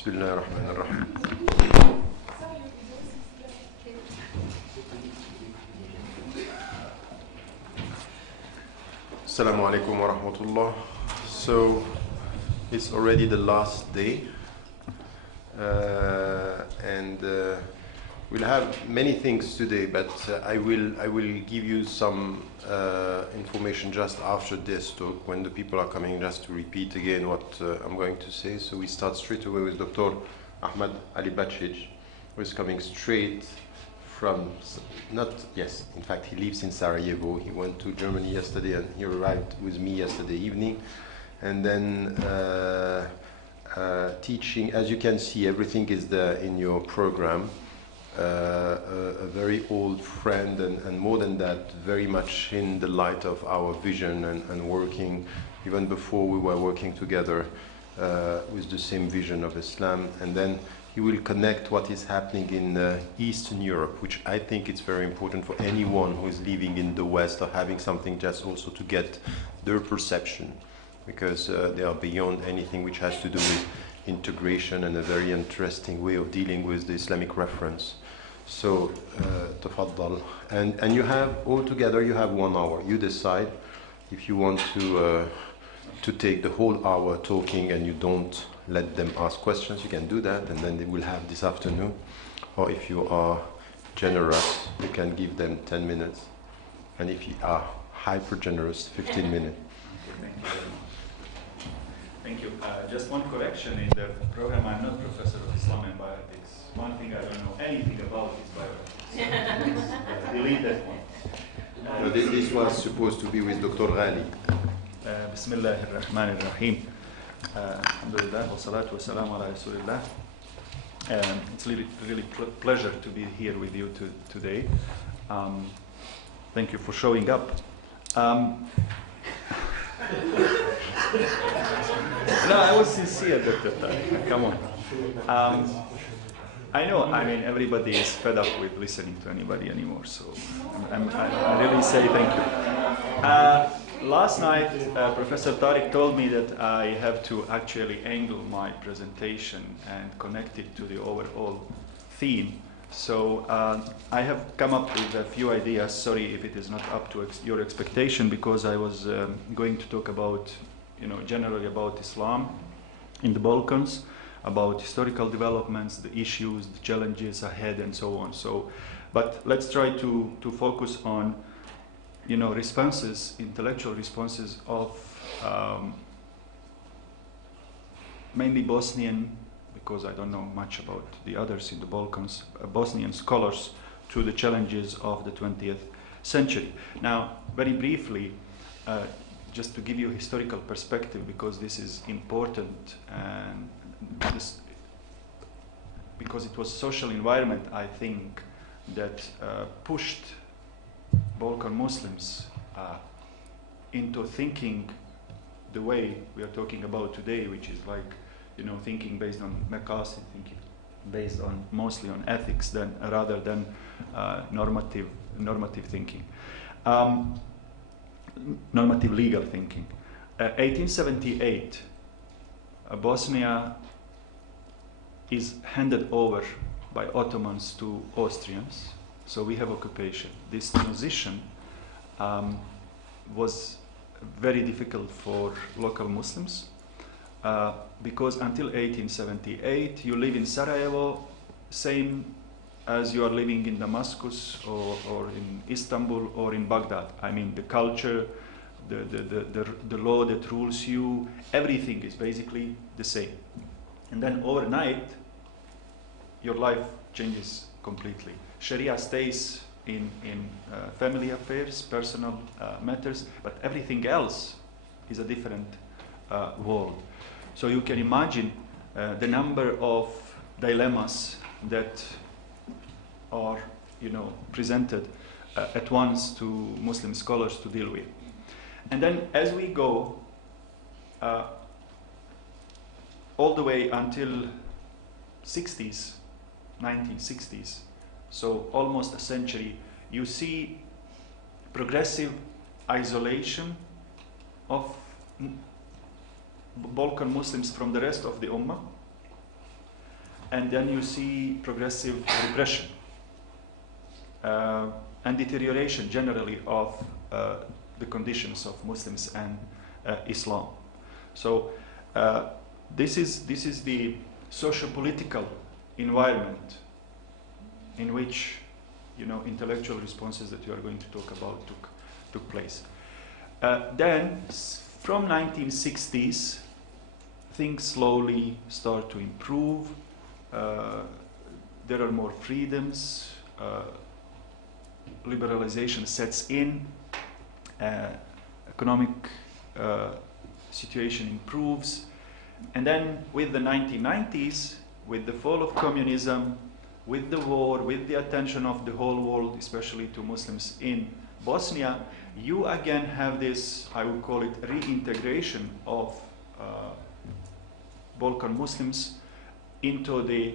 بسم الله الرحمن الرحيم. Assalamu alaikum wa rahmatullah. So it's already the last day, and we'll have many things today, but I will give you some information just after this talk, when the people are coming, just to repeat again what I'm going to say. So we start straight away with Dr. Ahmet Alibasic, who is coming straight from, in fact he lives in Sarajevo. He went to Germany yesterday and he arrived with me yesterday evening, and then teaching. As you can see, everything is there in your program. A very old friend, and more than that, very much in the light of our vision and working, even before we were working together with the same vision of Islam. And then he will connect what is happening in Eastern Europe, which I think it's very important for anyone who is living in the West or having something, just also to get their perception, because they are beyond anything which has to do with integration and a very interesting way of dealing with the Islamic reference. So, tafaddal. And you have, altogether, you have 1 hour. You decide if you want to take the whole hour talking and you don't let them ask questions. You can do that, and then they will have this afternoon. Or if you are generous, you can give them 10 minutes. And if you are hyper generous, 15 minutes. Thank you. Just one correction in the program. I'm not professor of Islam and bioethics. One thing I don't know anything about is bioethics. Delete that one. No, this was supposed to be with Dr. Ghaly. Bismillah ar-Rahman ar-Rahim. Alhamdulillah wa salatu wa salam ala Rasulillah. It's really pleasure to be here with you today. Thank you for showing up. No, I was sincere, Dr. Tariq. Come on. I know, I mean, everybody is fed up with listening to anybody anymore, so I really say thank you. Last night, Professor Tariq told me that I have to actually angle my presentation and connect it to the overall theme. So I have come up with a few ideas. Sorry if it is not up to your expectation, because I was going to talk about, generally about Islam in the Balkans, about historical developments, the issues, the challenges ahead, and so on. So, but let's try to focus on, responses, intellectual responses of mainly Bosnian, because I don't know much about the others in the Balkans, Bosnian scholars to the challenges of the 20th century. Now, very briefly, just to give you a historical perspective, because this is important, and because it was social environment, I think, that pushed Balkan Muslims into thinking the way we are talking about today, which is like, thinking based on Maqasid, thinking based on mostly on ethics, rather than normative thinking, normative legal thinking. 1878, Bosnia is handed over by Ottomans to Austrians, so we have occupation. This transition was very difficult for local Muslims. Because until 1878 you live in Sarajevo, same as you are living in Damascus or in Istanbul or in Baghdad. I mean, the culture, the law that rules you, everything is basically the same. And then overnight, your life changes completely. Sharia stays in family affairs, personal matters, but everything else is a different world. So you can imagine the number of dilemmas that are, presented at once to Muslim scholars to deal with. And then as we go all the way until 60s, 1960s, so almost a century, you see progressive isolation of Balkan Muslims from the rest of the Ummah, and then you see progressive repression and deterioration generally of the conditions of Muslims and Islam. So this is the socio-political environment in which, you know, intellectual responses that you are going to talk about took place. Then from 1960s, things slowly start to improve. There are more freedoms. Liberalization sets in. Economic situation improves. And then with the 1990s, with the fall of communism, with the war, with the attention of the whole world, especially to Muslims in Bosnia, you again have this, I would call it, reintegration of Balkan Muslims into the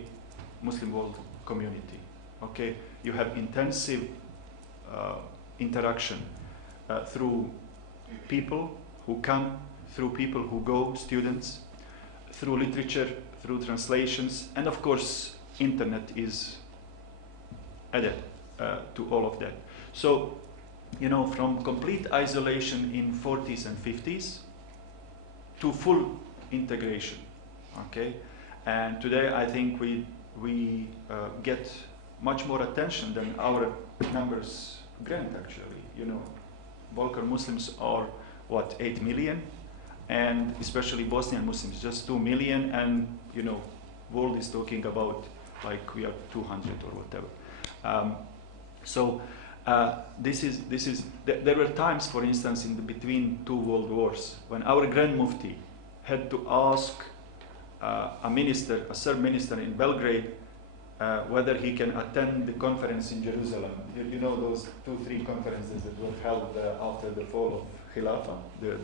Muslim world community. Okay, you have intensive interaction through people who come, through people who go, students, through literature, through translations, and of course, internet is added to all of that. So, you know, from complete isolation in 40s and 50s to full integration, okay? And today I think we get much more attention than our numbers grant, actually. You know, Balkan Muslims are, what, 8 million? And especially Bosnian Muslims, just 2 million, and, you know, world is talking about like we are 200 or whatever. There were times, for instance, in between two world wars, when our Grand Mufti had to ask a Serb minister in Belgrade whether he can attend the conference in Jerusalem. You know those 2-3 conferences that were held after the fall of Khilafah, the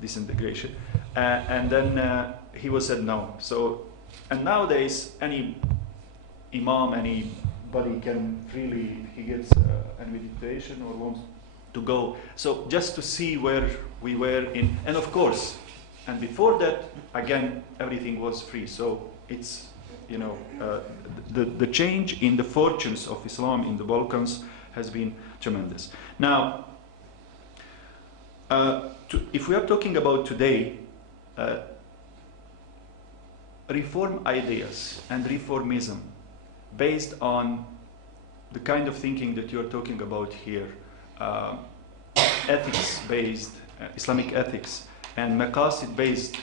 disintegration, and then he was said no. So, and nowadays any imam, anybody can freely, he gets an invitation or wants to go. So just to see where we were in, and of course, and before that, again, everything was free. So it's, you know, the change in the fortunes of Islam in the Balkans has been tremendous. Now, if we are talking about today, reform ideas and reformism based on the kind of thinking that you're talking about here, ethics-based, Islamic ethics, and maqasid-based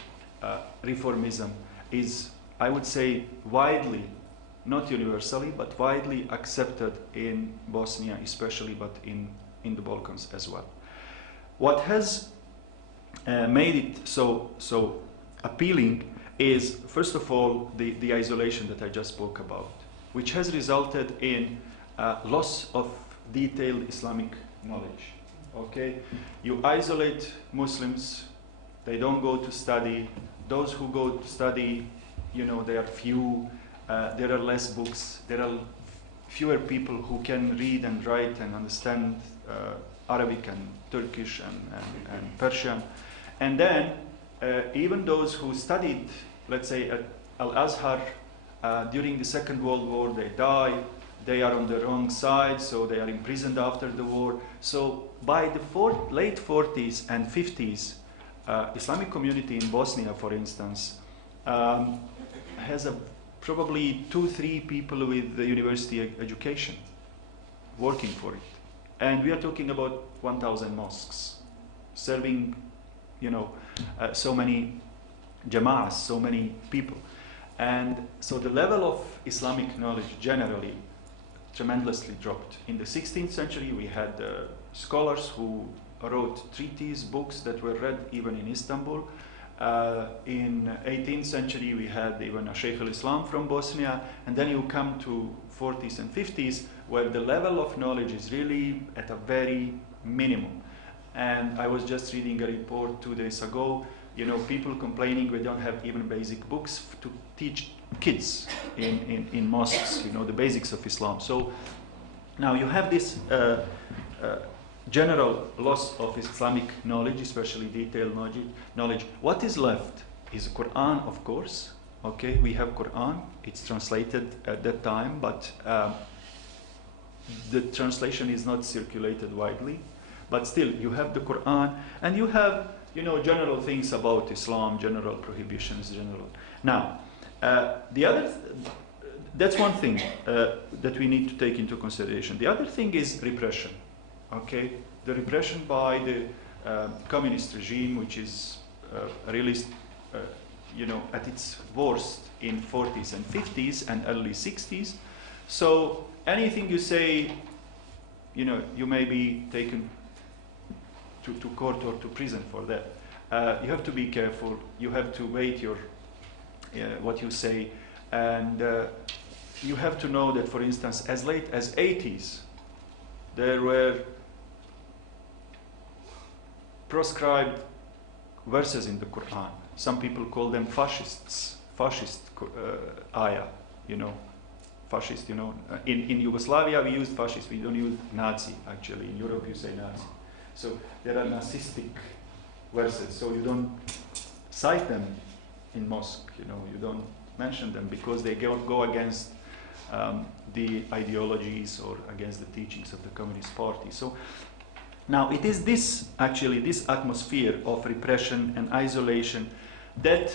reformism is, I would say, widely, not universally, but widely accepted in Bosnia especially, but in the Balkans as well. What has made it so appealing is, first of all, the isolation that I just spoke about, which has resulted in loss of detailed Islamic knowledge. Okay, you isolate Muslims, they don't go to study. Those who go to study, you know, they are few. There are less books. There are fewer people who can read and write and understand Arabic and Turkish and Persian. And then even those who studied, let's say, at Al-Azhar during the Second World War, they die. They are on the wrong side, so they are imprisoned after the war. So by the late 40s and 50s, Islamic community in Bosnia, for instance, has probably 2-3 people with the university education working for it. And we are talking about 1,000 mosques, serving, you know, so many jama'as, so many people. And so the level of Islamic knowledge generally tremendously dropped. In the 16th century, we had scholars who wrote treatises, books that were read even in Istanbul. In 18th century, we had even a Shaykh al-Islam from Bosnia. And then you come to 40s and 50s, where the level of knowledge is really at a very minimum. And I was just reading a report 2 days ago, you know, people complaining we don't have even basic books to teach kids in mosques, you know, the basics of Islam. So now you have this general loss of Islamic knowledge, especially detailed knowledge. What is left is the Quran, of course, Okay, we have Quran. It's translated at that time, but the translation is not circulated widely. But still, you have the Quran, and you have, general things about Islam, general prohibitions, general. Now, that's one thing that we need to take into consideration. The other thing is repression. Okay, the repression by the communist regime, which is really, at its worst in 40s and 50s and early 60s. So anything you say, you may be taken to court or to prison for that. You have to be careful. You have to weight your what you say, and you have to know that, for instance, as late as 80s, there were proscribed verses in the Quran. Some people call them fascist ayah, fascist, In Yugoslavia, we use fascist. We don't use Nazi, actually. In Europe, you say Nazi. So there are Nazistic verses. So you don't cite them in mosque, You don't mention them because they go against the ideologies or against the teachings of the Communist Party. So now it is this atmosphere of repression and isolation that,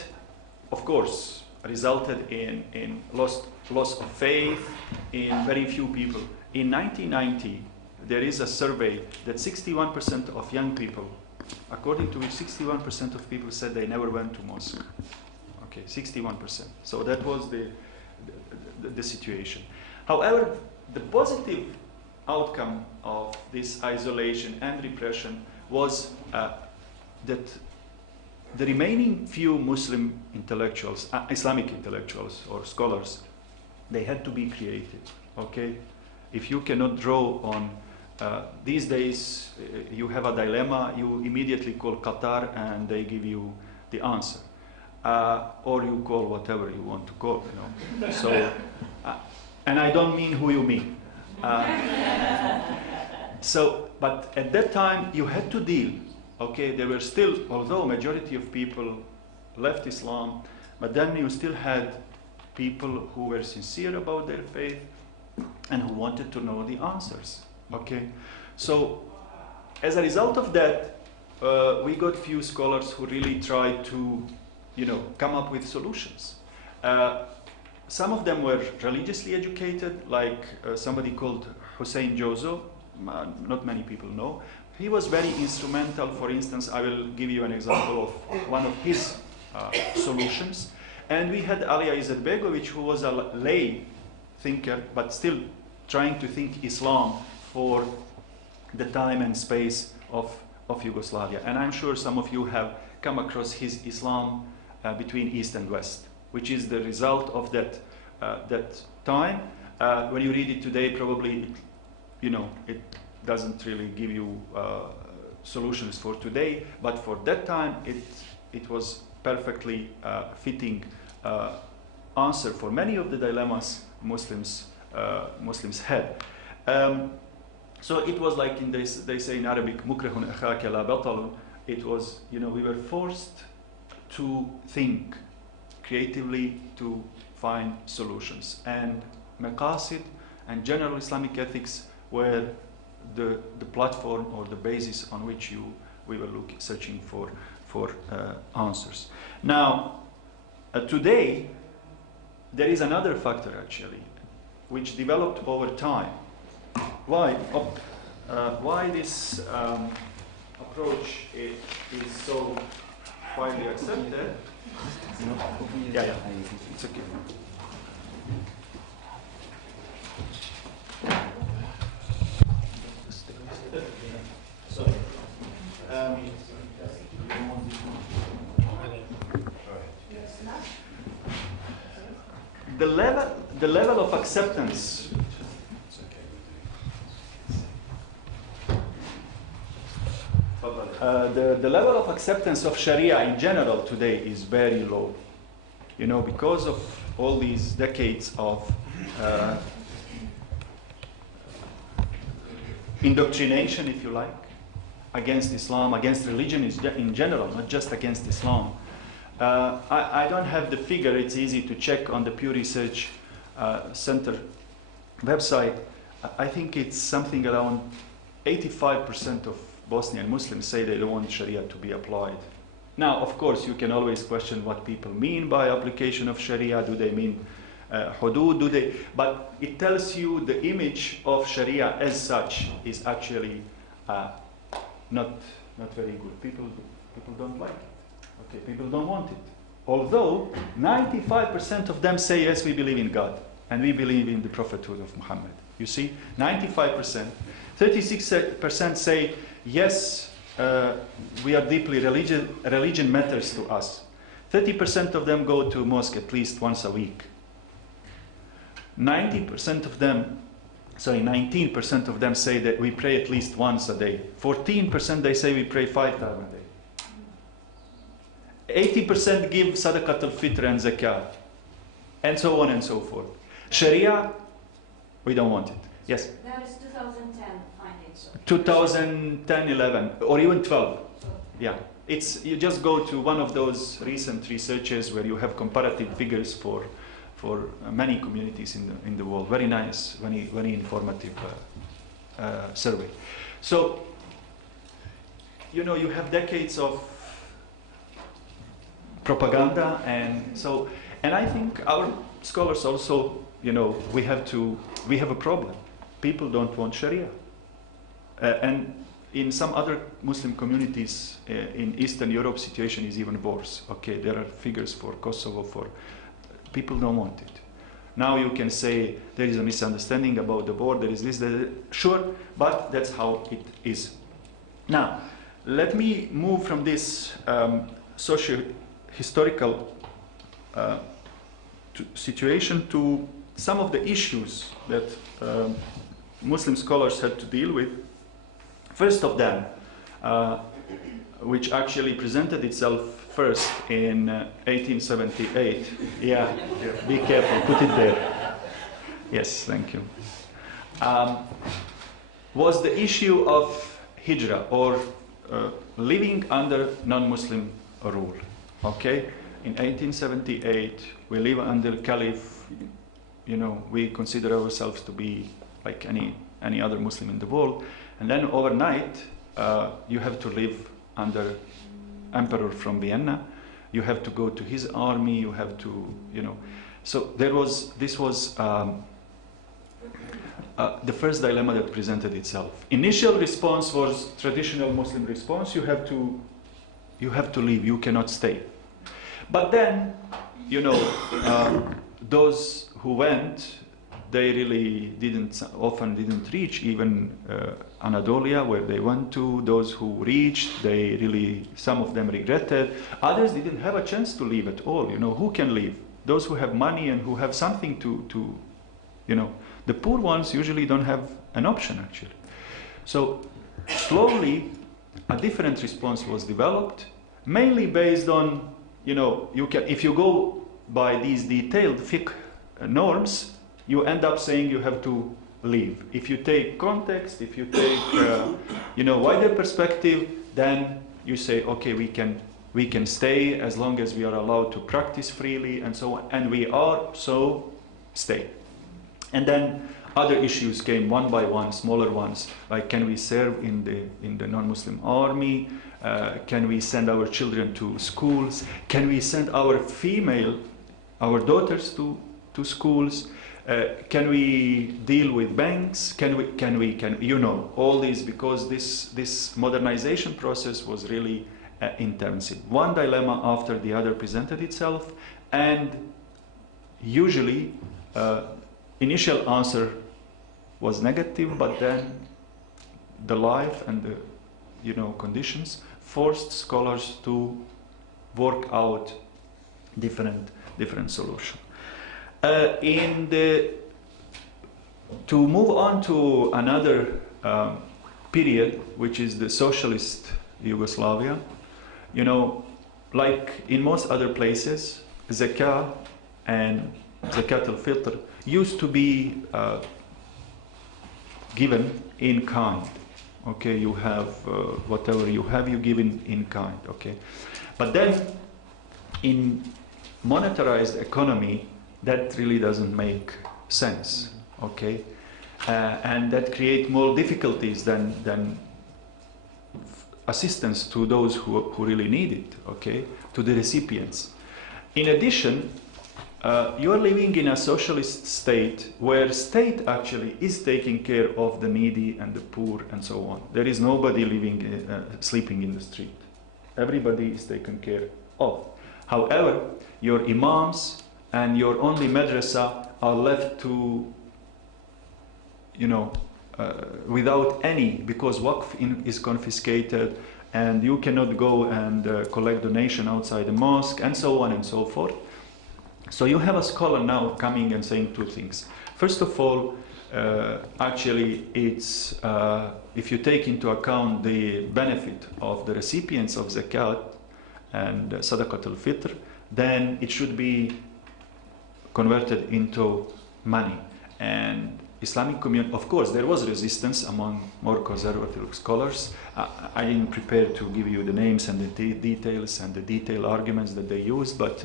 of course, resulted in loss of faith in very few people. In 1990, there is a survey that 61% of young people, according to which 61% of people said they never went to mosque. Okay, 61%. So that was the situation. However, the positive outcome of this isolation and repression was that the remaining few Muslim intellectuals, Islamic intellectuals or scholars, they had to be creative. Okay, if you cannot draw on these days, you have a dilemma. You immediately call Qatar, and they give you the answer, or you call whatever you want to call. So, and I don't mean who you mean. But at that time, you had to deal. Okay, there were still, although majority of people left Islam, but then you still had people who were sincere about their faith and who wanted to know the answers. Okay, so as a result of that, we got few scholars who really tried to, come up with solutions. Some of them were religiously educated, like somebody called Hussein Jozo. Not many people know. He was very instrumental. For instance, I will give you an example of one of his solutions. And we had Ali Izetbegovic, who was a lay thinker, but still trying to think Islam for the time and space of Yugoslavia. And I'm sure some of you have come across his Islam between East and West, which is the result of that time. When you read it today, probably, it doesn't really give you solutions for today, but for that time, it was perfectly fitting answer for many of the dilemmas Muslims had. So it was like they say in Arabic, mukrihun akhaka la batalun. It was, we were forced to think creatively to find solutions. And maqasid and general Islamic ethics were the platform or the basis on which we were searching for answers. Now, today, there is another factor actually, which developed over time. Why this approach is so widely accepted? Yeah, it's okay. Sorry. The level of acceptance the level of acceptance of Sharia in general today is very low. Because of all these decades of indoctrination, if you like, against Islam, against religion in general, not just against Islam. I don't have the figure. It's easy to check on the Pew Research Center website. I think it's something around 85% of Bosnian Muslims say they don't want Sharia to be applied. Now, of course, you can always question what people mean by application of Sharia. Do they mean hudud? Do they? But it tells you the image of Sharia as such is actually not very good. People don't like it. Okay, people don't want it. Although 95% of them say yes, we believe in God and we believe in the prophethood of Mohammed. You see, 95%. 36% say yes, we are deeply religious. Religion matters to us. 30% of them go to mosque at least once a week. 19% of them say that we pray at least once a day. 14% they say we pray 5 times a day. 80% give sadaqat al-fitr and zakah, and so on and so forth. Sharia, we don't want it. Yes? That is 2010 findings. 2010, 11, or even 12. Yeah. You just go to one of those recent researches where you have comparative figures for many communities in the world. Very nice, very informative survey. So, you have decades of propaganda, and I think our scholars also, we have a problem. People don't want Sharia, and in some other Muslim communities in Eastern Europe, situation is even worse. Okay, there are figures for Kosovo, people don't want it. Now you can say there is a misunderstanding about the border, there is this, sure, but that's how it is. Now, let me move from this socio-historical situation to some of the issues that Muslim scholars had to deal with. First of them, which actually presented itself first in 1878. Yeah, be careful, put it there. Yes, thank you. Was the issue of hijrah, or living under non-Muslim rule. Okay, in 1878 we live under Caliph. We consider ourselves to be like any other Muslim in the world, and then overnight you have to live under Emperor from Vienna. You have to go to his army. You have to, So this was the first dilemma that presented itself. Initial response was traditional Muslim response. You have to leave. You cannot stay. But then, those who went, they really often didn't reach even Anatolia, where they went to. Those who reached, some of them regretted. Others didn't have a chance to leave at all. Who can leave? Those who have money and who have something to the poor ones usually don't have an option, actually. So slowly, a different response was developed, mainly based on, if you go by these detailed fiqh norms, you end up saying you have to leave. If you take context, if you take wider perspective, then you say, okay, we can stay as long as we are allowed to practice freely and so on, and we are, so stay. And then other issues came one by one, smaller ones, like can we serve in the non-Muslim army? Can we send our children to schools? Can we send our daughters to schools? Can we deal with banks? Can we all these, because this modernization process was really intensive. One dilemma after the other presented itself, and usually initial answer was negative, but then the life and the conditions forced scholars to work out different solutions. To move on to another period, which is the socialist Yugoslavia, like in most other places, zakah and zakat al-fitr used to be given in kind. Okay, you have whatever you have, you give in kind. Okay, but then in monetarized economy, that really doesn't make sense, okay? And that create more difficulties than assistance to those who really need it, okay? To the recipients. In addition, you are living in a socialist state where state actually is taking care of the needy and the poor and so on. There is nobody living, sleeping in the street. Everybody is taken care of. However, your imams and your only madrasa are left to, without any, because waqf is confiscated and you cannot go and collect donation outside the mosque and so on and so forth. So you have a scholar now coming and saying two things. First of all, actually it's, if you take into account the benefit of the recipients of zakat and sadaqat al-fitr, then it should be converted into money. And Islamic community, of course, there was resistance among more conservative scholars. I am prepared to give you the names and the details and the detailed arguments that they used, but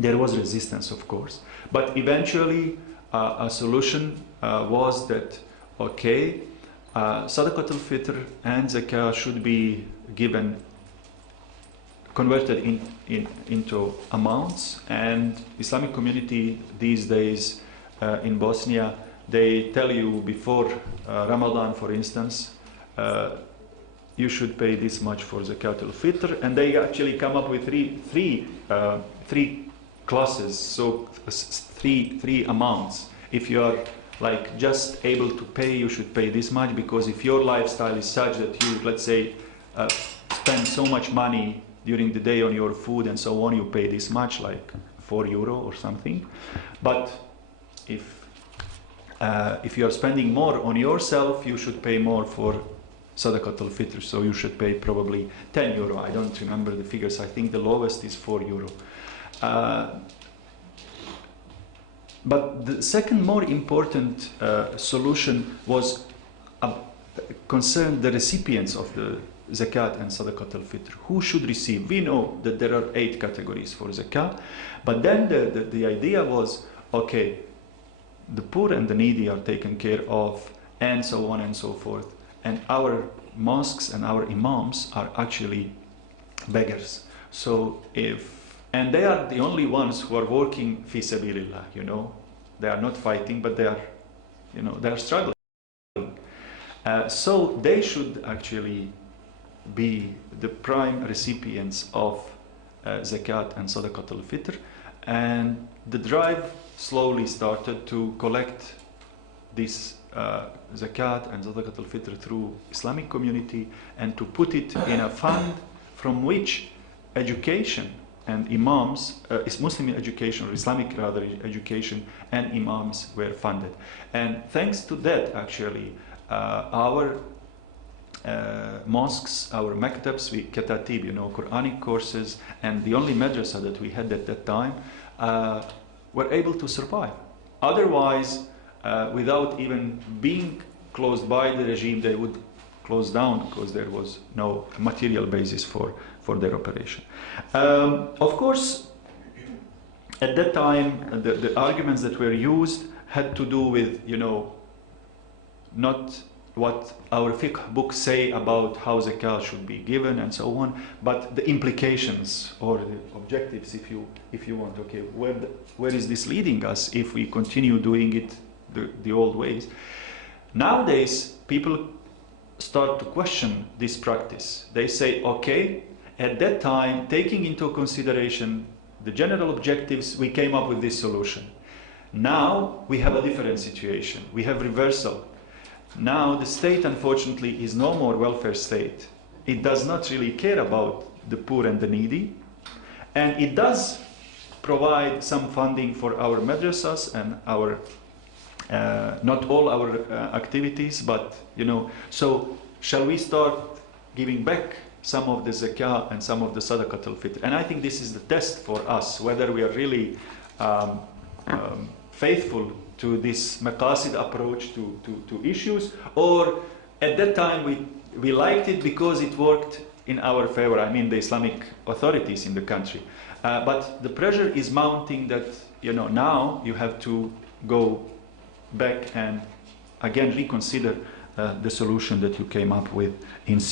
there was resistance, of course. But eventually, a solution was that, okay, sadaqat al-fitr and zakah should be given, converted into amounts, and Islamic community these days in Bosnia, they tell you before Ramadan, for instance, you should pay this much for zakat al-fitr, and they actually come up with three classes, so three amounts. If you are like just able to pay, you should pay this much, because if your lifestyle is such that you, let's say, spend so much money during the day on your food and so on, you pay this much, like €4 or something. But if you are spending more on yourself, you should pay more for sadaqat al-fitr, so you should pay probably €10. I don't remember the figures. I think the lowest is €4. But the second more important solution was concerned the recipients of the zakat and sadaqat al-fitr. Who should receive? We know that there are 8 categories for zakat, but then the idea was, okay, the poor and the needy are taken care of, and so on and so forth. And our mosques and our imams are actually beggars. So and they are the only ones who are working fi sabilillah, They are not fighting, but they are, they are struggling. So they should actually be the prime recipients of zakat and sadaqat al-fitr. And the drive slowly started to collect this zakat and sadaqat al-fitr through Islamic community, and to put it in a fund from which education and imams, Muslim education, or Islamic rather education, and imams were funded. And thanks to that, actually, our mosques, our maktabs, katatib, Quranic courses, and the only madrasa that we had at that time, were able to survive. Otherwise, without even being closed by the regime, they would close down, because there was no material basis for their operation. Of course, at that time, the arguments that were used had to do with, not what our fiqh books say about how zakah should be given and so on, but the implications or the objectives, if you want. Okay, where is this leading us if we continue doing it the old ways? Nowadays, people start to question this practice. They say, okay, at that time, taking into consideration the general objectives, we came up with this solution. Now we have a different situation. We have reversal. Now the state, unfortunately, is no more welfare state. It does not really care about the poor and the needy, and it does provide some funding for our madrasas and our not all our activities, but so shall we start giving back some of the zakah and some of the sadaqat al-fitr? And I think this is the test for us, whether we are really faithful to this maqasid approach to issues, or at that time we liked it because it worked in our favor, I mean the Islamic authorities in the country. But the pressure is mounting that, you know, now you have to go back and again reconsider the solution that you came up with in the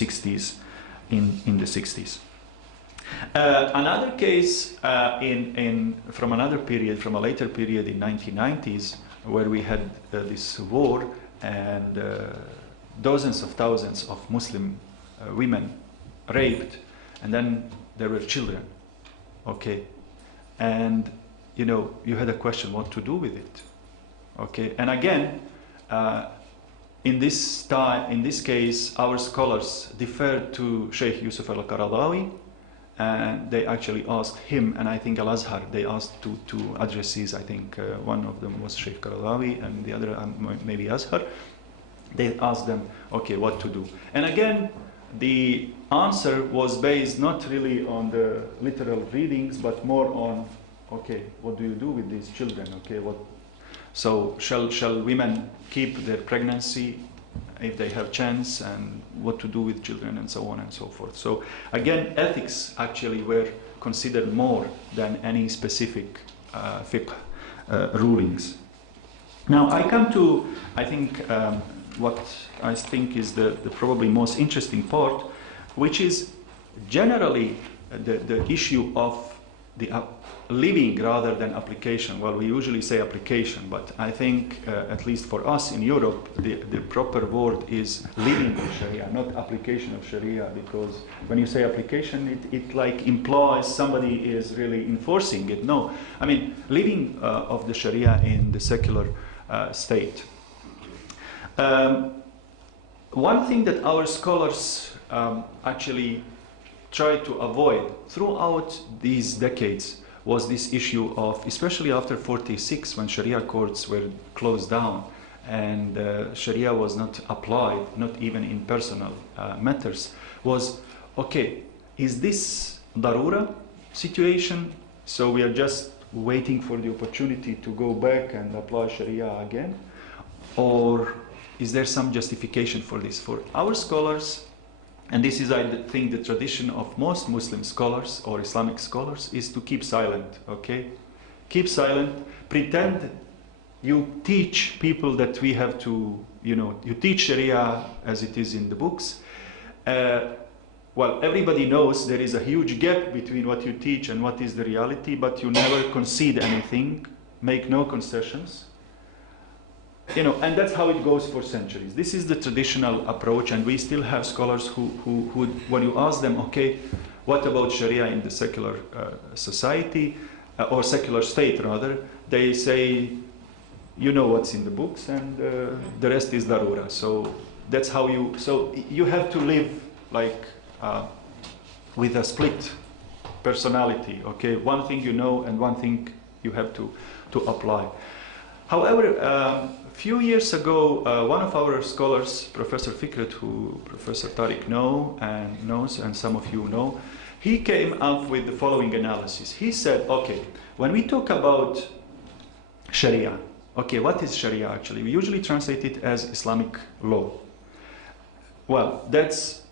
60s. Another case from another period, from a later period in 1990s, where we had this war and dozens of thousands of Muslim women raped, and then there were children, okay, and you know, you had a question what to do with it, okay, and again, in this case, our scholars deferred to Sheikh Yusuf al-Qaradawi, and they actually asked him, and I think Lazhar, they asked two addressees, I think one of them was Sheikh Qaradawi and the other maybe Azhar. They asked them, okay, what to do? And again, the answer was based not really on the literal readings, but more on, okay, what do you do with these children? Okay, so shall women keep their pregnancy if they have chance, and what to do with children, and so on and so forth. So again, ethics actually were considered more than any specific fiqh rulings. Now I come to, I think, what I think is the probably most interesting part, which is generally the issue of the living rather than application. Well, we usually say application, but I think at least for us in Europe, the proper word is living of Sharia, not application of Sharia, because when you say application, it like implies somebody is really enforcing it. No, I mean living of the Sharia in the secular state. One thing that our scholars actually try to avoid throughout these decades was this issue of, especially after 46, when Sharia courts were closed down and Sharia was not applied, not even in personal matters, was, okay, is this darura situation? So we are just waiting for the opportunity to go back and apply Sharia again? Or is there some justification for this? For our scholars, and this is, I think, the tradition of most Muslim scholars or Islamic scholars, is to keep silent, okay? Keep silent, pretend you teach people that we have to, you know, you teach Sharia as it is in the books. Well, everybody knows there is a huge gap between what you teach and what is the reality, but you never concede anything, make no concessions. You know, and that's how it goes for centuries. This is the traditional approach, and we still have scholars who when you ask them, okay, what about Sharia in the secular society, or secular state rather, they say, you know what's in the books, and the rest is darura. So that's how you have to live like with a split personality, okay? One thing you know and one thing you have to apply. However, few years ago, one of our scholars, Professor Fikret, who Professor Tariq knows, and some of you know, he came up with the following analysis. He said, okay, when we talk about Sharia, okay, what is Sharia actually? We usually translate it as Islamic law. Well, that's,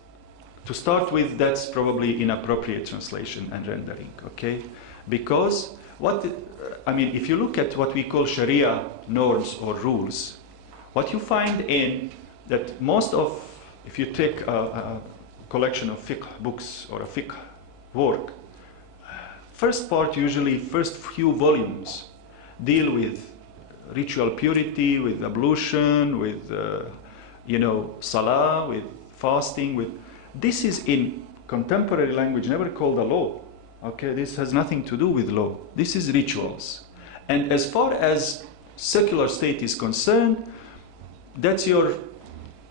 to start with, that's probably inappropriate translation and rendering, okay? Because I mean, if you look at what we call Sharia norms or rules, what you find in that most of, if you take a collection of fiqh books or a fiqh work, first part, usually first few volumes, deal with ritual purity, with ablution, with, you know, salah, with fasting, this is in contemporary language never called a law. Okay, this has nothing to do with law. This is rituals. And as far as secular state is concerned, that's your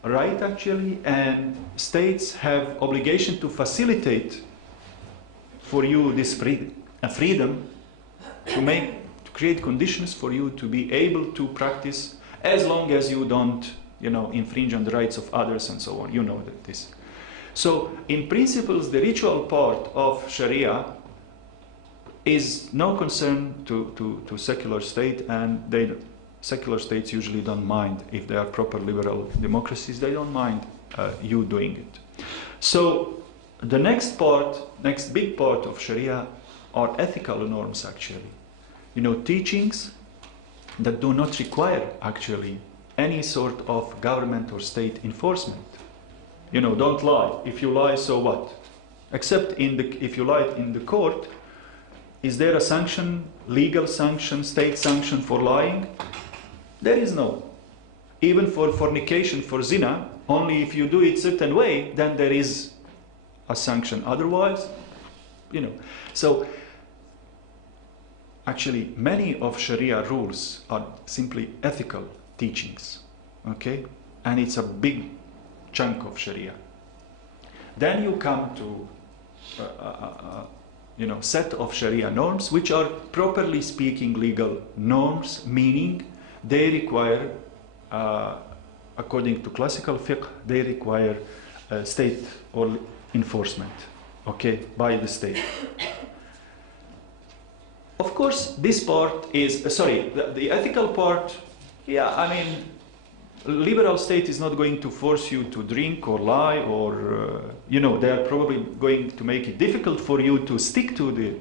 right actually, and states have obligation to facilitate for you this freedom to create conditions for you to be able to practice, as long as you don't, you know, infringe on the rights of others and so on. You know that this. So in principles, the ritual part of Sharia is no concern to secular state, and secular states usually don't mind if they are proper liberal democracies. They don't mind you doing it. So The next big part of Sharia are ethical norms actually. You know, teachings that do not require actually any sort of government or state enforcement. You know, don't lie. If you lie, so what? Except if you lie in the court, is there a sanction, legal sanction, state sanction for lying? There is no. Even for fornication, for zina, only if you do it certain way, then there is a sanction. Otherwise, you know. So actually many of Sharia rules are simply ethical teachings, okay? And it's a big chunk of Sharia. Then you come to you know, set of Sharia norms, which are properly speaking legal norms, meaning they require, according to classical fiqh, they require state or enforcement, okay, by the state. Of course, this part is, the ethical part, yeah, I mean, liberal state is not going to force you to drink or lie or, you know, they are probably going to make it difficult for you to stick to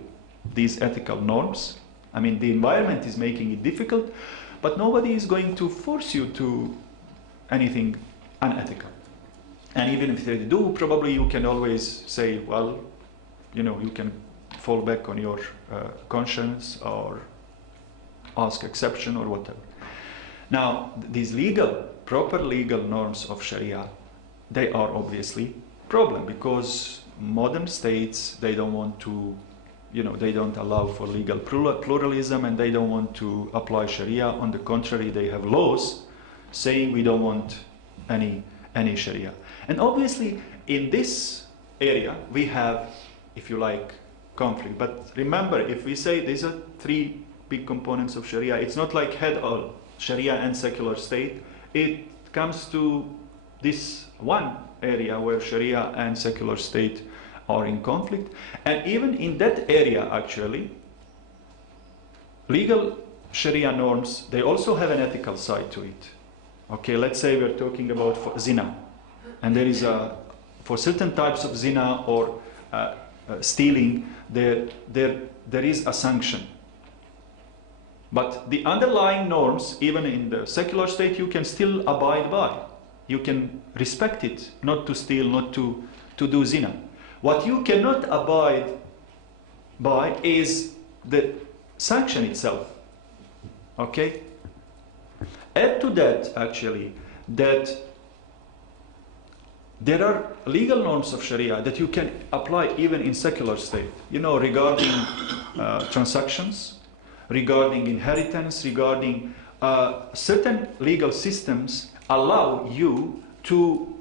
these ethical norms. I mean, the environment is making it difficult, but nobody is going to force you to anything unethical. And even if they do, probably you can always say, well, you know, you can fall back on your conscience or ask exception or whatever. Now, these proper legal norms of Sharia, they are obviously a problem because modern states, they don't want to, you know, they don't allow for legal pluralism and they don't want to apply Sharia. On the contrary, they have laws saying we don't want any Sharia. And obviously, in this area, we have, if you like, conflict. But remember, if we say these are three big components of Sharia, it's not like head all Sharia and secular state. It comes to this one area where Sharia and secular state are in conflict. And even in that area, actually, legal Sharia norms, they also have an ethical side to it. Okay, let's say we're talking about zina. And there is for certain types of zina or stealing, there is a sanction. But the underlying norms, even in the secular state, you can still abide by. You can respect it, not to steal, not to do zina. What you cannot abide by is the sanction itself. Okay? Add to that, actually, that there are legal norms of Sharia that you can apply even in secular state. You know, regarding transactions, regarding inheritance, regarding certain legal systems allow you to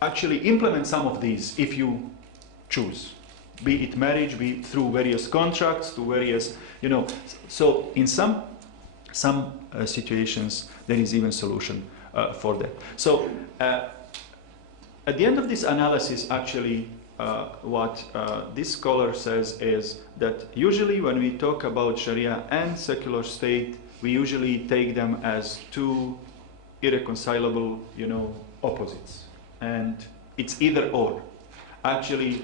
actually implement some of these if you choose. Be it marriage, be it through various contracts, to various, you know. So in some situations, there is even solution for that. So at the end of this analysis, actually, what this scholar says is that usually when we talk about Sharia and secular state, we usually take them as two irreconcilable, you know, opposites. And it's either or. Actually,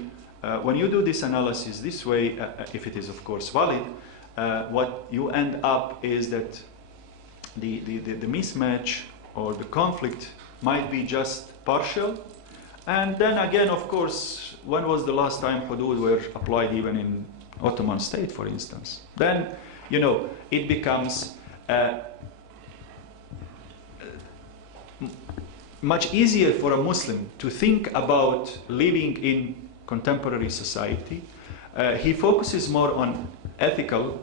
when you do this analysis this way, if it is of course valid, what you end up is that the mismatch or the conflict might be just partial. And then again, of course, when was the last time hudud were applied even in Ottoman state, for instance? Then, you know, it becomes much easier for a Muslim to think about living in contemporary society. He focuses more on ethical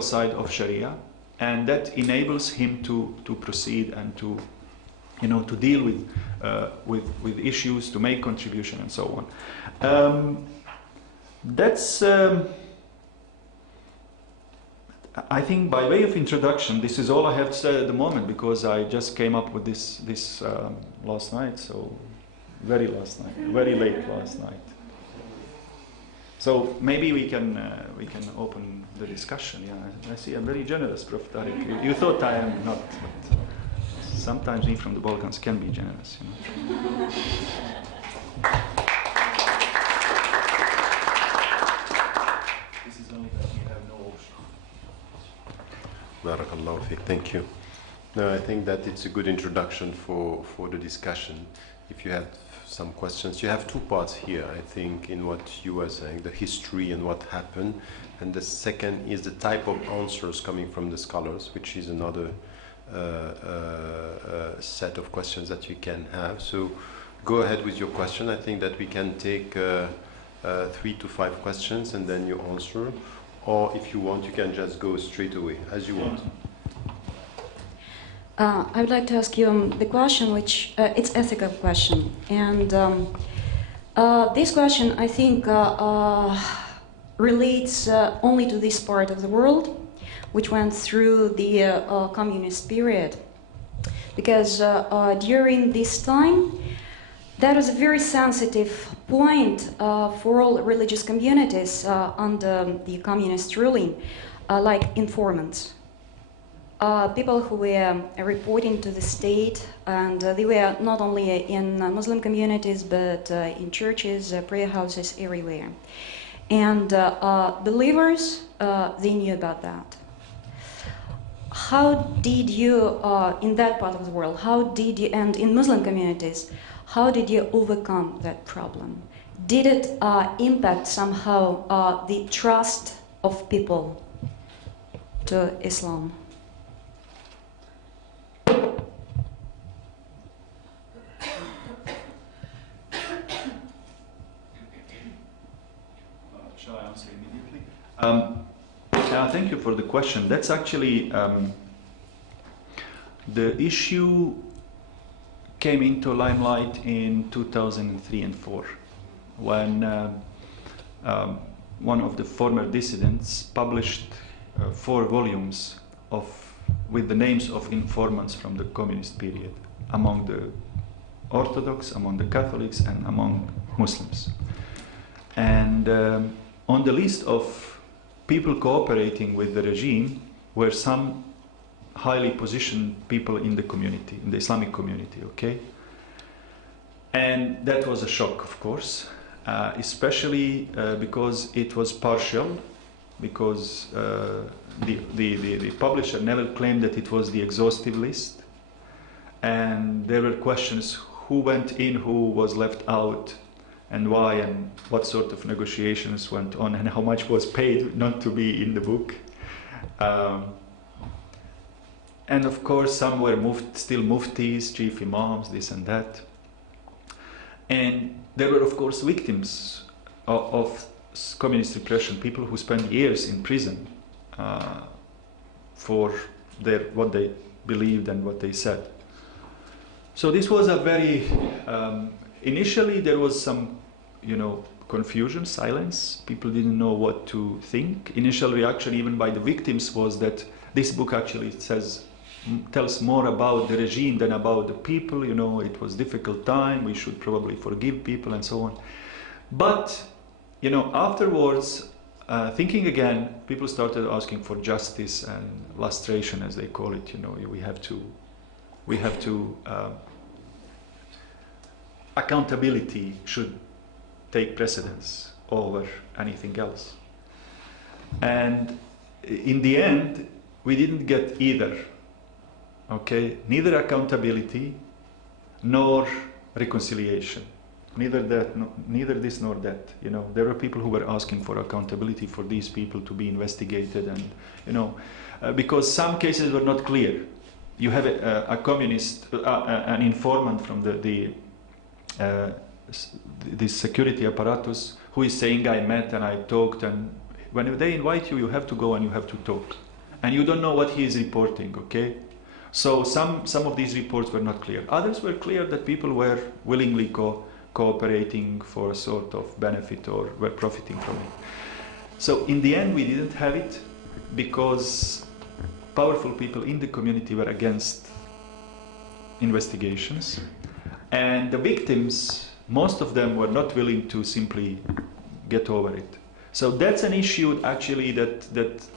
side of Sharia, and that enables him to proceed and to, you know, to deal with issues, to make contribution and so on. That's I think by way of introduction, this is all I have to say at the moment, because I just came up with this last night, so very late last night. So maybe we can open the discussion. Yeah, I see I'm very generous, Prof. Tariq. You thought I am not, but sometimes we from the Balkans can be generous. You know. Barakallahu fiqh. Thank you. No, I think that it's a good introduction for the discussion. If you have some questions, you have two parts here, I think, in what you were saying, the history and what happened. And the second is the type of answers coming from the scholars, which is another set of questions that you can have. So go ahead with your question. I think that we can take 3 to 5 questions and then you answer. Or if you want, you can just go straight away, as you want. I would like to ask you the question, which it's ethical question, and this question I think relates only to this part of the world, which went through the communist period, because during this time that was a very sensitive point for all religious communities under the communist ruling, like informants. People who were reporting to the state, and they were not only in Muslim communities, but in churches, prayer houses, everywhere. And believers, they knew about that. How did you, in that part of the world, how did you, and in Muslim communities, how did you overcome that problem? Did it impact somehow the trust of people to Islam? Shall I answer immediately? Thank you for the question. That's actually the issue came into limelight in 2003 and 4 when one of the former dissidents published 4 volumes with the names of informants from the communist period among the Orthodox, among the Catholics, and among Muslims. And on the list of people cooperating with the regime were some highly positioned people in the community, in the Islamic community, okay? And that was a shock, of course, especially because it was partial, because the publisher never claimed that it was the exhaustive list, and there were questions who went in, who was left out, and why, and what sort of negotiations went on, and how much was paid not to be in the book. And of course, some were still muftis, chief imams, this and that. And there were, of course, victims of communist repression, people who spent years in prison for what they believed and what they said. So this was a very, initially there was some, confusion, silence. People didn't know what to think. Initial reaction, even by the victims, was that this book actually tells more about the regime than about the people. It was a difficult time. We should probably forgive people and so on. But, afterwards, thinking again, people started asking for justice and lustration, as they call it. We have to. Accountability should take precedence over anything else. And in the end, we didn't get either. Okay, neither accountability nor reconciliation, neither this nor that. There were people who were asking for accountability for these people to be investigated, and because some cases were not clear. You have a communist, an informant from the security apparatus who is saying, I met and I talked, and when they invite you, you have to go and you have to talk, and you don't know what he is reporting. Okay. So some of these reports were not clear. Others were clear that people were willingly cooperating for a sort of benefit or were profiting from it. So in the end, we didn't have it because powerful people in the community were against investigations. And the victims, most of them were not willing to simply get over it. So that's an issue actually that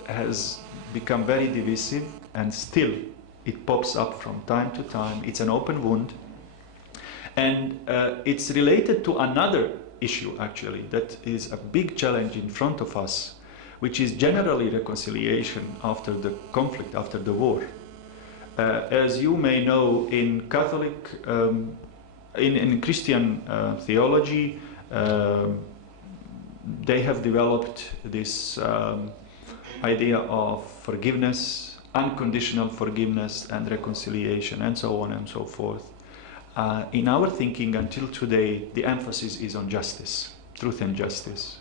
has become very divisive, and still it pops up from time to time. It's an open wound. And it's related to another issue, actually, that is a big challenge in front of us, which is generally reconciliation after the conflict, after the war. As you may know, in Catholic, in Christian theology, they have developed this idea of forgiveness, unconditional forgiveness and reconciliation, and so on and so forth. In our thinking until today, the emphasis is on justice, truth and justice.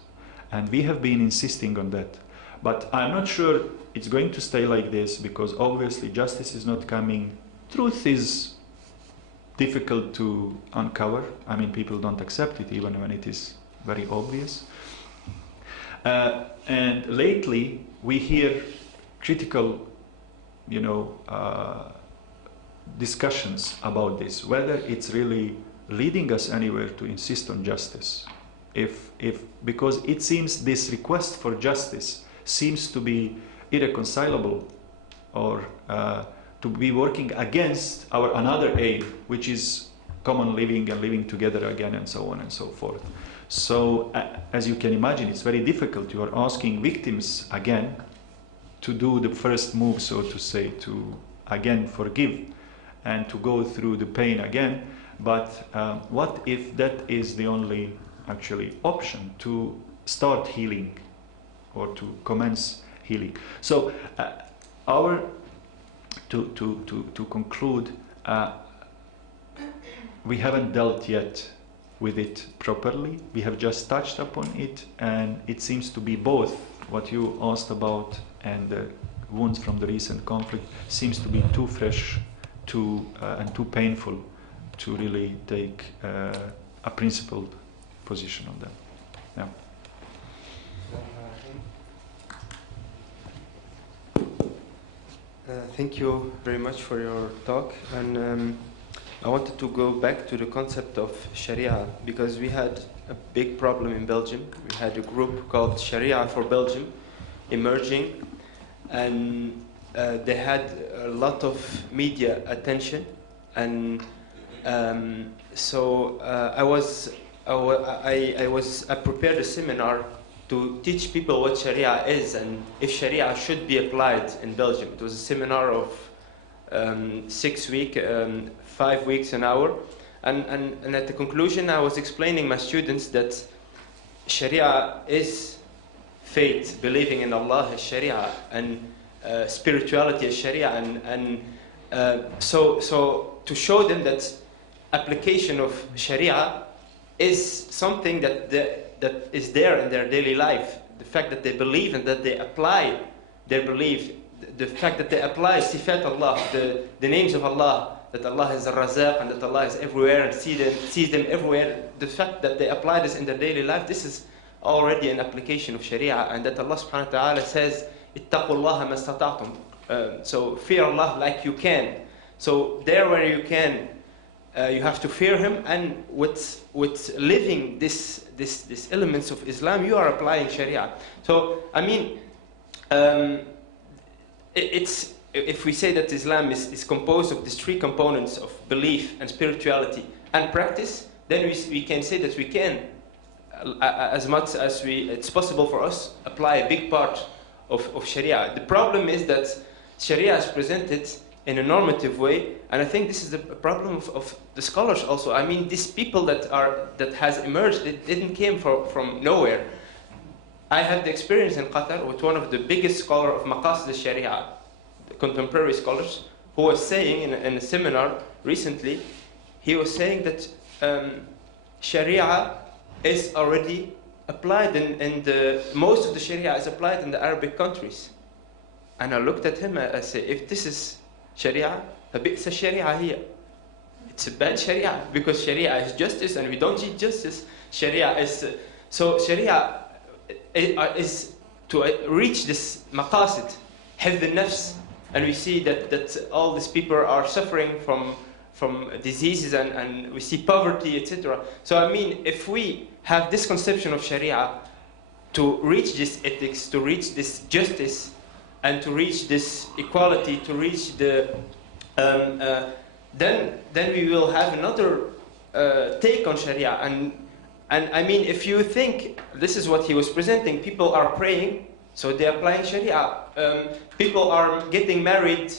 And we have been insisting on that. But I'm not sure it's going to stay like this, because obviously justice is not coming. Truth is difficult to uncover. I mean, people don't accept it even when it is very obvious. And lately we hear critical, discussions about this, whether it's really leading us anywhere to insist on justice. Because it seems this request for justice seems to be irreconcilable, or to be working against our another aim, which is common living and living together again, and so on and so forth. So as you can imagine, it's very difficult. You are asking victims again to do the first move, so to say, to again forgive and to go through the pain again. But what if that is the only actually option to start healing or to commence healing? So to conclude, we haven't dealt yet with it properly. We have just touched upon it, and it seems to be both what you asked about and the wounds from the recent conflict seems to be too fresh and too painful to really take a principled position on them. Yeah. Thank you very much for your talk, and I wanted to go back to the concept of Sharia, because we had a big problem in Belgium. We had a group called Sharia for Belgium emerging, and they had a lot of media attention, and so I prepared a seminar to teach people what Sharia is and if Sharia should be applied in Belgium. It was a seminar of 6 weeks, 5 weeks, an hour, and at the conclusion I was explaining my students that Sharia is faith, believing in Allah is Sharia, and spirituality is Sharia, and so to show them that application of Sharia is something that is there in their daily life. The fact that they believe and that they apply their belief, the fact that they apply Sifat Allah, the names of Allah, that Allah is Al-Razaq and that Allah is everywhere and sees them everywhere, the fact that they apply this in their daily life, this is already an application of Sharia, and that Allah subhanahu wa ta'ala says, اتقوا الله ما استطعتم. So fear Allah like you can. So there where you can, you have to fear Him, and with living this elements of Islam, you are applying Sharia. So I mean, it's if we say that Islam is composed of these three components of belief and spirituality and practice, then we can say that we can, as much as it's possible for us, apply a big part of Sharia. The problem is that Sharia is presented in a normative way, and I think this is the problem of the scholars also. I mean, these people that has emerged, they didn't came from nowhere. I had the experience in Qatar with one of the biggest scholars of Maqasid al-Sharia, the contemporary scholars, who was saying in a seminar recently, he was saying that Sharia is already applied in most of the Sharia is applied in the Arabic countries. And I looked at him, I said, if this is Sharia, فبئس الشريعة هي. It's a bad Sharia, because Sharia is justice and we don't need justice. Sharia is so Sharia is to reach this maqasid, حفظ النفس, and we see that all these people are suffering from diseases and we see poverty, etc. So I mean, if we have this conception of Sharia to reach this ethics, to reach this justice, and to reach this equality, to reach the then we will have another take on Sharia. And I mean, if you think this is what he was presenting, people are praying So they're applying Sharia. People are getting married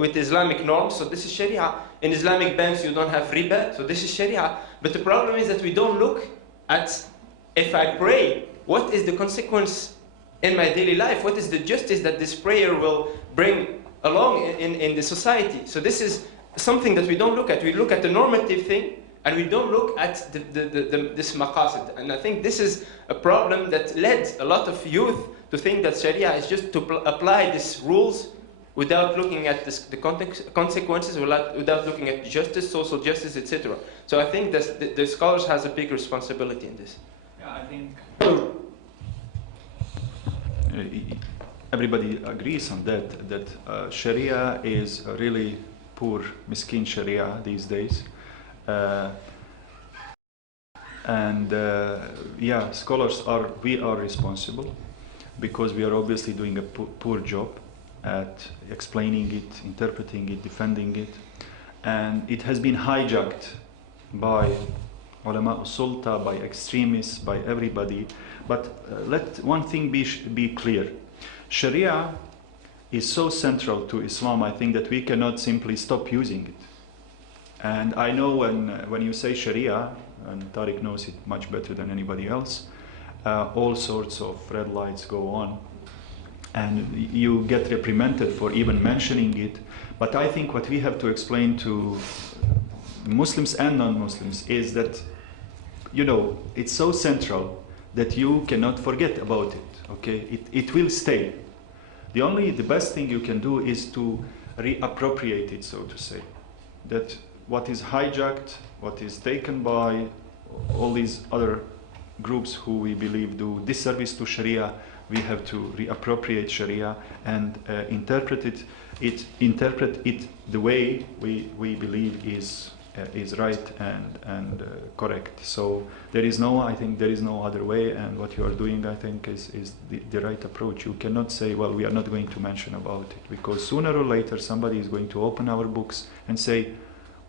with Islamic norms, so this is Sharia. In Islamic banks you don't have riba, so this is Sharia. But the problem is that we don't look at, if I pray, what is the consequence in my daily life? What is the justice that this prayer will bring along in the society? So this is something that we don't look at. We look at the normative thing, and we don't look at this maqasid. And I think this is a problem that led a lot of youth to think that Sharia is just to apply these rules without looking at the consequences, without looking at justice, social justice, etc. So I think that the scholars has a big responsibility in this. Yeah, I think everybody agrees on that Sharia is a really poor, miskin Sharia these days. Yeah, scholars we are responsible because we are obviously doing a poor job at explaining it, interpreting it, defending it, and it has been hijacked by ulama sulta, by extremists, by everybody. But let one thing be clear: Sharia is so central to Islam, I think, that we cannot simply stop using it. And I know when you say Sharia, and Tariq knows it much better than anybody else, all sorts of red lights go on, and you get reprimanded for even mentioning it. But I think what we have to explain to Muslims and non-Muslims is that, you know, it's so central that you cannot forget about it. Okay, it will stay. The best thing you can do is to reappropriate it, so to say. That what is hijacked, what is taken by all these other groups who we believe do disservice to Sharia, we have to reappropriate Sharia and interpret it the way we believe is right and correct. So I think there is no other way, and what you are doing, I think, is the right approach. You cannot say, well, we are not going to mention about it, because sooner or later somebody is going to open our books and say,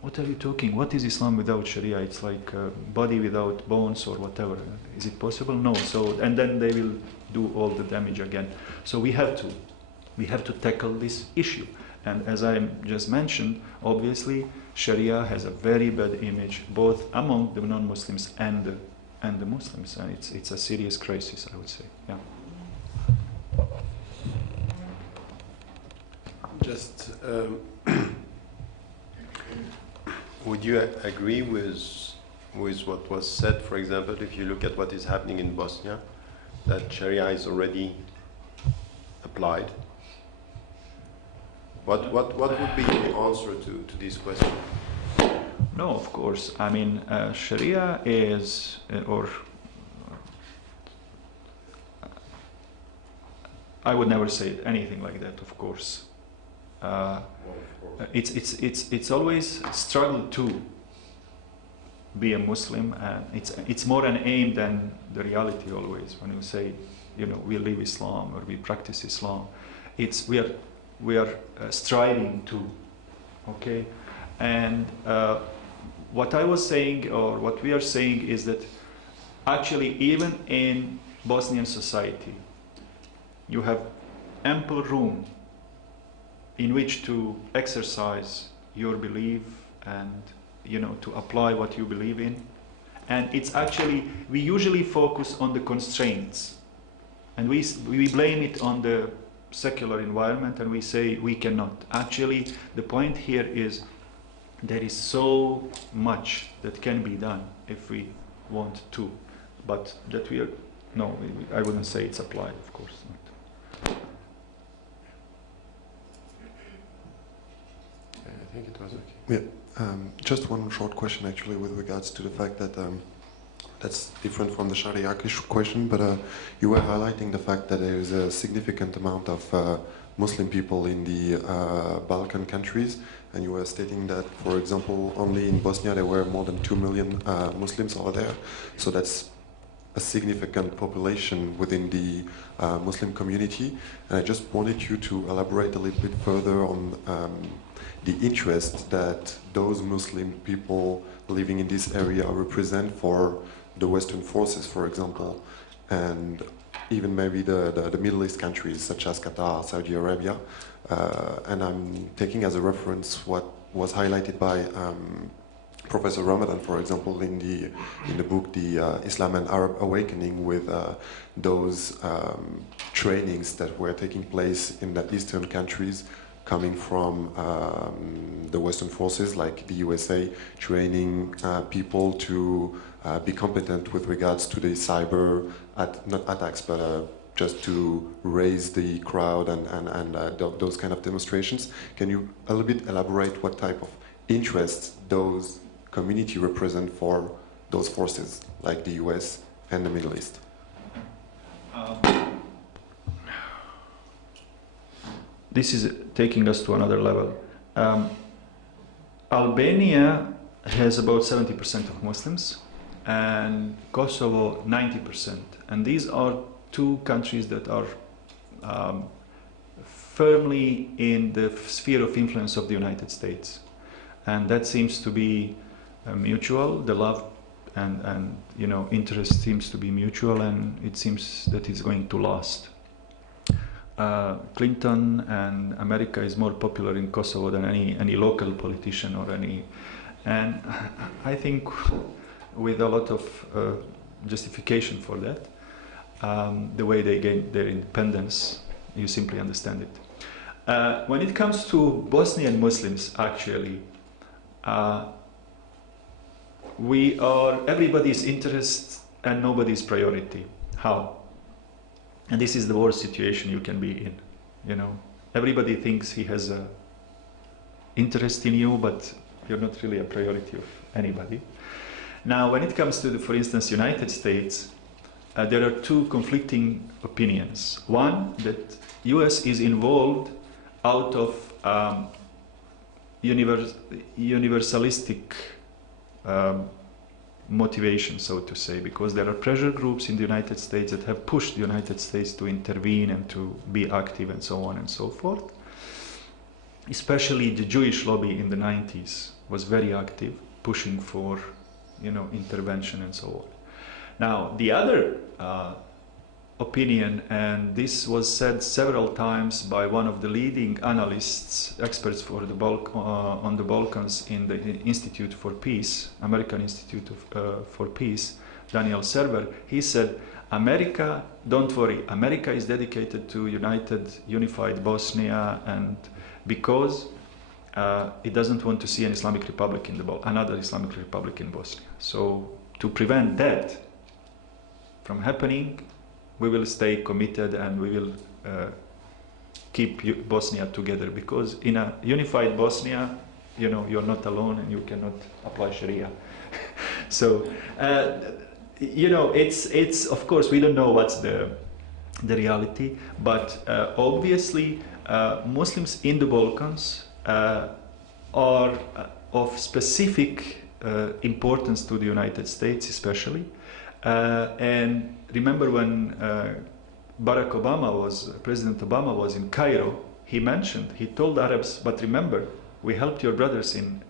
what are you talking? What is Islam without Sharia? It's like a body without bones or whatever. Is it possible? No. So, and then they will do all the damage again. So we have to tackle this issue. And as I just mentioned, obviously Sharia has a very bad image both among the non-Muslims and the Muslims, and it's a serious crisis, I would say. Yeah. Just would you agree with what was said, for example, if you look at what is happening in Bosnia, that Sharia is already applied? What would be the answer to this question? No, of course. I mean, Sharia is, I would never say anything like that, of course. It's always struggle to be a Muslim, and it's more an aim than the reality always. When you say, you know, we live Islam or we practice Islam, we are striving to, okay? And what I was saying, or what we are saying, is that actually even in Bosnian society, you have ample room in which to exercise your belief and, you know, to apply what you believe in. And it's actually, we usually focus on the constraints, and we blame it on the secular environment, and we say we cannot. Actually, the point here is there is so much that can be done if we want to, but that we are, no, I wouldn't say it's applied, of course not. I think it was okay. Yeah, just one short question actually with regards to the fact that that's different from the Sharia question, but you were highlighting the fact that there is a significant amount of Muslim people in the Balkan countries, and you were stating that, for example, only in Bosnia there were more than 2 million Muslims over there, so that's a significant population within the Muslim community, and I just wanted you to elaborate a little bit further on the interest that those Muslim people living in this area represent for the Western forces, for example, and even maybe the Middle East countries such as Qatar, Saudi Arabia. And I'm taking as a reference what was highlighted by Professor Ramadan, for example, in the book The Islam and Arab Awakening, with those trainings that were taking place in the Eastern countries, coming from the Western forces like the USA, training people to be competent with regards to the cyber, not attacks, but just to raise the crowd and those kind of demonstrations. Can you a little bit elaborate what type of interests those community represent for those forces like the US and the Middle East? This is taking us to another level. Albania has about 70% of Muslims, and Kosovo 90%. And these are two countries that are firmly in the sphere of influence of the United States. And that seems to be mutual. The love and interest seems to be mutual, and it seems that it's going to last. Clinton and America is more popular in Kosovo than any local politician or any, and I think with a lot of justification for that. The way they gained their independence, you simply understand it. When it comes to Bosnian Muslims, actually, everybody's interest and nobody's priority. How? And this is the worst situation you can be in. Everybody thinks he has a interest in you, but you're not really a priority of anybody. Now, when it comes to for instance, United States, there are two conflicting opinions. One, that US is involved out of universalistic motivation, so to say, because there are pressure groups in the United States that have pushed the United States to intervene and to be active and so on and so forth. Especially the Jewish lobby in the 90s was very active, pushing for intervention and so on. Now, the other opinion, and this was said several times by one of the leading analysts, experts for on the Balkans in the Institute for Peace, American Institute for Peace, Daniel Server, he said, America, don't worry, America is dedicated to unified Bosnia, and because it doesn't want to see an Islamic Republic another Islamic Republic in Bosnia. So to prevent that from happening, we will stay committed and we will keep Bosnia together, because in a unified Bosnia, you're not alone and you cannot apply Sharia. So, it's of course we don't know what's the reality, but obviously Muslims in the Balkans are of specific importance to the United States, especially. And remember when President Obama was in Cairo, he told Arabs, but remember, we helped your brothers in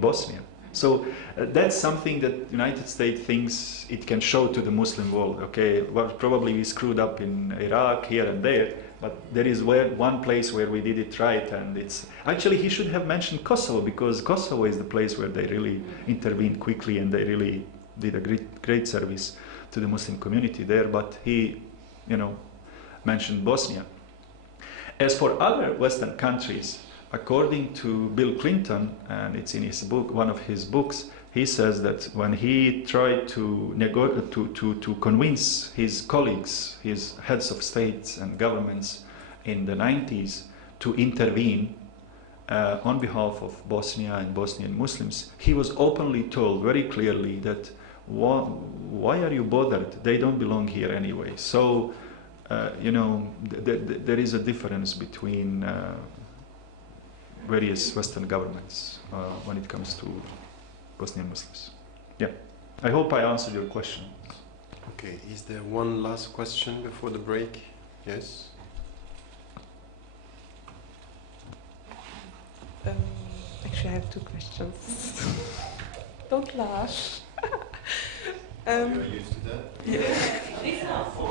Bosnia. So that's something that the United States thinks it can show to the Muslim world. Okay, well, probably we screwed up in Iraq, here and there, but there is one place where we did it right, and it's actually he should have mentioned Kosovo, because Kosovo is the place where they really intervened quickly and they really did a great service to the Muslim community there. But he, mentioned Bosnia. As for other Western countries, according to Bill Clinton, and it's in his book, one of his books, he says that when he tried to convince his colleagues, his heads of states and governments in the 90s to intervene on behalf of Bosnia and Bosnian Muslims, he was openly told very clearly that why are you bothered? They don't belong here anyway. So, there is a difference between various Western governments when it comes to Bosnian Muslims. Yeah, I hope I answered your question. Okay, is there one last question before the break? Yes? Actually, I have two questions. Don't laugh. You're used to that? Yeah. So,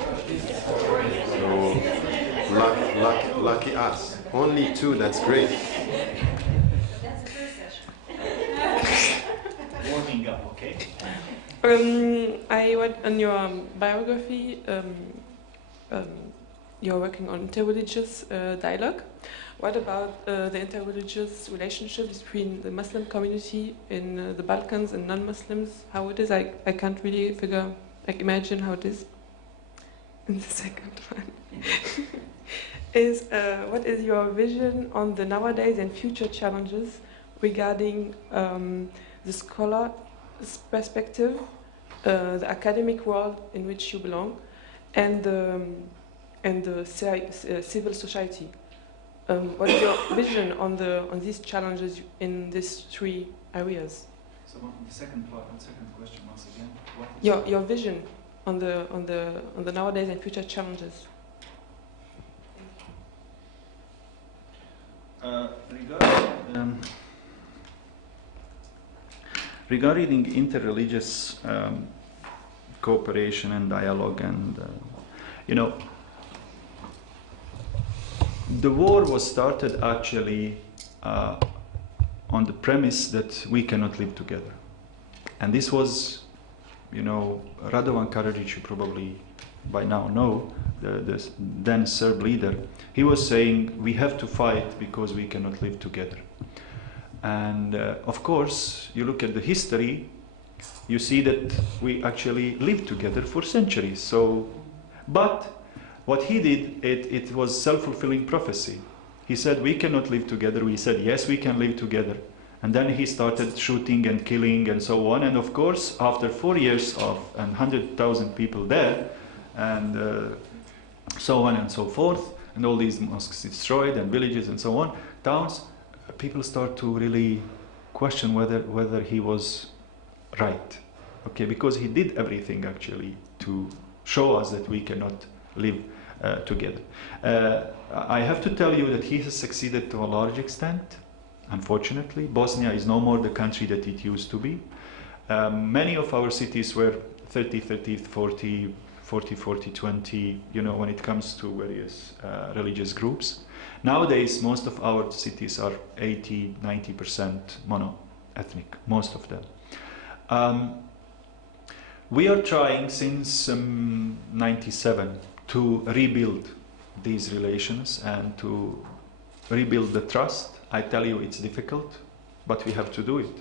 lucky us. Only 2, that's great. That's the first session. Warming up, okay? I read on your biography, you're working on interreligious dialogue. What about the interreligious relationships between the Muslim community in the Balkans and non-Muslims? How it is? I can't really imagine how it is. And the second one is what is your vision on the nowadays and future challenges regarding the scholar's perspective, the academic world in which you belong, and the civil society? What is your vision on these challenges in these 3 areas? So the second question once again. What is Your vision on the nowadays and future challenges. Regarding interreligious cooperation and dialogue, and the war was started actually on the premise that we cannot live together, and this was, Radovan Karadzic, you probably by now know, the then Serb leader. He was saying we have to fight because we cannot live together. And of course, you look at the history, you see that we actually lived together for centuries. So, but what he did, it was self-fulfilling prophecy. He said we cannot live together. We said yes, we can live together. And then he started shooting and killing and so on. And of course, after 4 years of 100,000 people there, and so on and so forth, and all these mosques destroyed and villages and so on, towns, people start to really question whether he was right, okay, because he did everything actually to show us that we cannot live together. I have to tell you that he has succeeded to a large extent. Unfortunately, Bosnia is no more the country that it used to be. Many of our cities were 30, 40, 20, when it comes to various religious groups. Nowadays, most of our cities are 80, 90% mono-ethnic, most of them. We are trying since 97 to rebuild these relations and to rebuild the trust. I tell you, it's difficult, but we have to do it.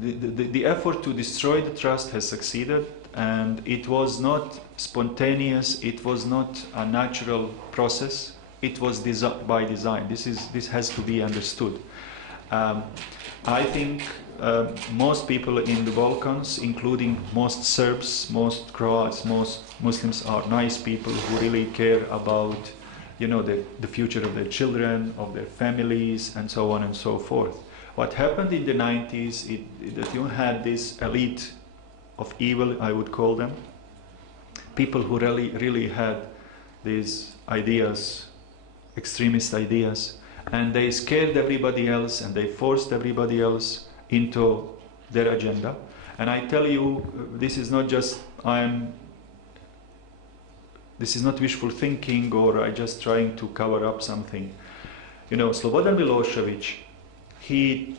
The effort to destroy the trust has succeeded, and it was not spontaneous, it was not a natural process, it was by design. This has to be understood. I think most people in the Balkans, including most Serbs, most Croats, most Muslims, are nice people who really care about the future of their children, of their families, and so on and so forth. What happened in the 90s, that you had this elite of evil, I would call them, people who really had these ideas, extremist ideas, and they scared everybody else and they forced everybody else into their agenda. And I tell you, this is not just this is not wishful thinking, or I just trying to cover up something. Slobodan Milošević, he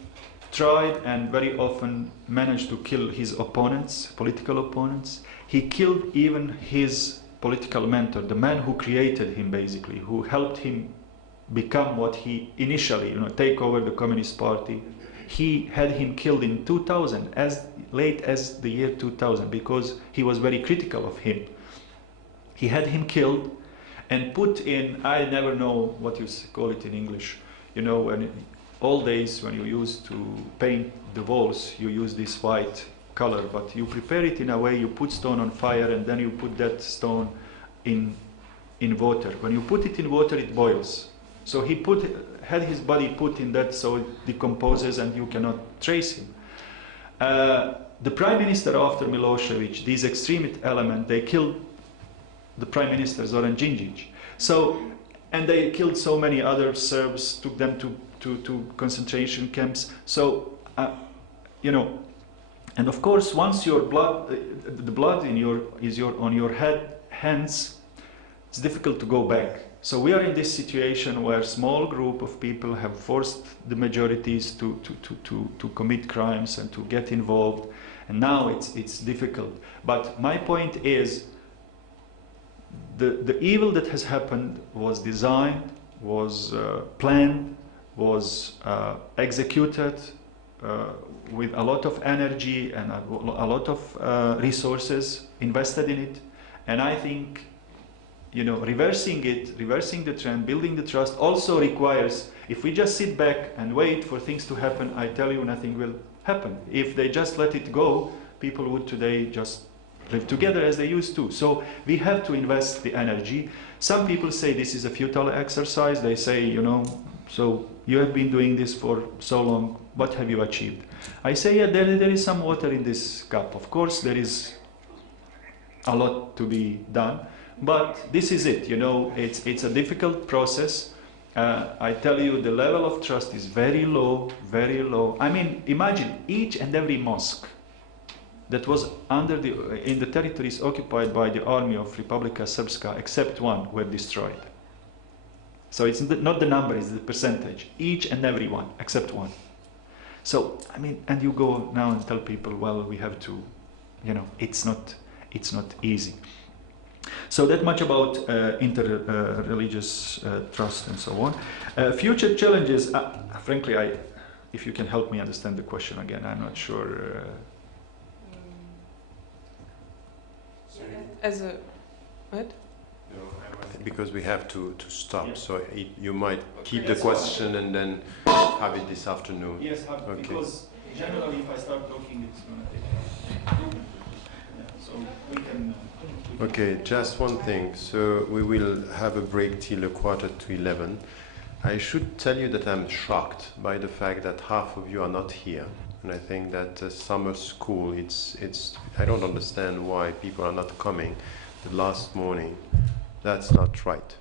tried and very often managed to kill his opponents, political opponents. He killed even his political mentor, the man who created him basically, who helped him become what he initially, take over the Communist Party. He had him killed in 2000, as late as the year 2000, because he was very critical of him. He had him killed and put in, I never know what you call it in English, when all days when you used to paint the walls, you use this white color, but you prepare it in a way, you put stone on fire and then you put that stone in water. When you put it in water, it boils. So he had his body put in that, so it decomposes and you cannot trace him. The prime minister after Milošević, these extremist element, they killed the prime minister Zoran Đinđić. So, and they killed so many other Serbs, took them to concentration camps. So, And of course, once your blood, the blood in on your hands, it's difficult to go back. So we are in this situation where small group of people have forced the majorities to commit crimes and to get involved, and now it's difficult. But my point is, the evil that has happened was designed, was planned, was executed with a lot of energy and a lot of resources invested in it. And I think, you know, reversing the trend, building the trust also requires, if we just sit back and wait for things to happen, I tell you nothing will happen. If they just let it go, people would today just live together as they used to. So we have to invest the energy. Some people say this is a futile exercise. They say, you know, so you have been doing this for so long, what have you achieved? I say, yeah, there is some water in this cup. Of course, there is a lot to be done. But this is it, you know, it's a difficult process. I tell you, the level of trust is very low, very low. I mean, imagine each and every mosque that was in the territories occupied by the army of Republika Srpska, except one, were destroyed. So it's not the number, it's the percentage. Each and every one, except one. So, I mean, and you go now and tell people, well, we have to, you know, it's not easy. So that much about inter-religious trust and so on. Future challenges, frankly, if you can help me understand the question again, I'm not sure. As a, what? No, because we have to stop, yeah. So you might keep the question and then have it this afternoon. Yes, okay. Because generally if I start talking, it's going to take so we can... Okay, just one thing. So we will have a break till 11:15. I should tell you that I'm shocked by the fact that half of you are not here. And I think that summer school, I don't understand why people are not coming the last morning. That's not right.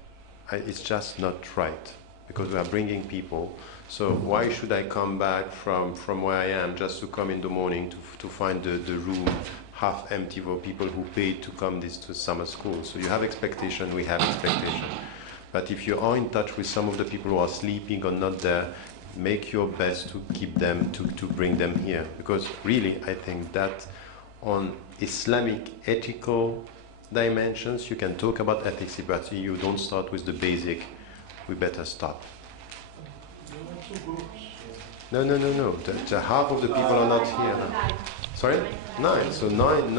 It's just not right, because we are bringing people. So why should I come back from where I am just to come in the morning to find the room half empty for people who paid to come to summer school? So you have expectation, we have expectation. But if you are in touch with some of the people who are sleeping or not there, make your best to keep them, to bring them here. Because really, I think that on Islamic ethical dimensions, you can talk about ethics, but you don't start with the basic, we better stop. No. The half of the people are not here. Sorry? 9. So 9.